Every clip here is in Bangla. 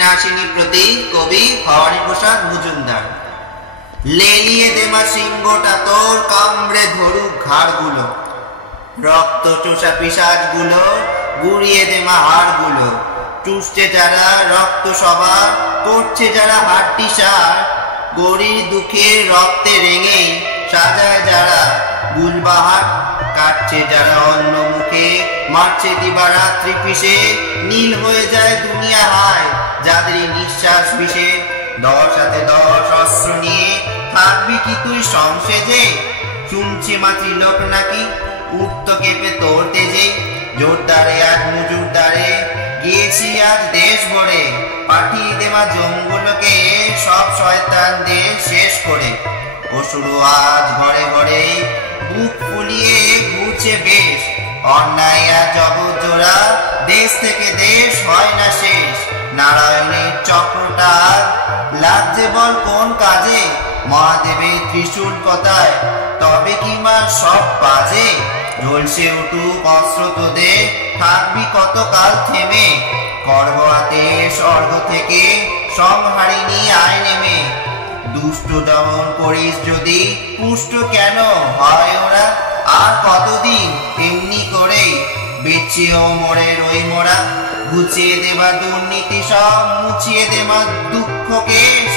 নাসিনী প্রতীক কবি ভবানী প্রসাদ মজুমদার। লেলিয়ে দেমা সিংহটা তোর কামড়ে ধরুক ঘাড়গুলো, রক্ত চোষা পিশাচগুলো গুড়িয়ে দেমা হাড়গুলো। চুষছে যারা রক্ত সবার, করছে যারা হাড্ডি সার, গরির দুঃখের রক্তে রেঙে সাজায় যারা গুলবাহার। কাটছে যারা অন্য মুখে, মারছে দিবারাত্রি পিষে, নীল হয়ে যায় দুনিয়া হায় যাদেরই নিঃশ্বাস বিষে। 10 হাতে 10 অস্ত্র নিয়ে থাকবি কি তুই সংসেজে? শুনছে মাতৃ লোক নাকি উঠত কেঁপে তোর তেজে। জোরদারে আজ মজুরদারে গিয়েছি আজ দেশ ভরে, পাঠিয়ে দেওয়া জমগুলোকে সব শয়তানদের শেষ করে। অসুর আজ ঘরে ঘরে বুক ফুলিয়ে ঘুরছে বেশ, অন্যায় আর জগৎ জোড়া দেশ থেকে দেশ হয় না শেষ। নারায়ণের চক্রটা লাগছে বল কোন কাজে? মহাদেবের ত্রিশূল কথায় তবে কি মা সব বাজে? ঝলসে উঠুক অস্ত্র তোদের, থাকবি কতকাল থেমে? খড়গ হাতে স্বর্গ থেকে সংহারিণী আয় নেমে। দুষ্ট দমন করিস যদি পুষ্ট কেন হয় ওরা? আর কতদিন এমনি করে বেঁচেও মোরে রই মোরা? ঘুচিয়ে দেবা দুর্নীতি সব, মুছিয়ে দেবা দুঃখ কেশ,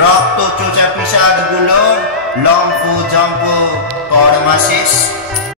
রক্ত চোষা পিশাচগুলোর লম্ফ জম্প কর্মা শেষ।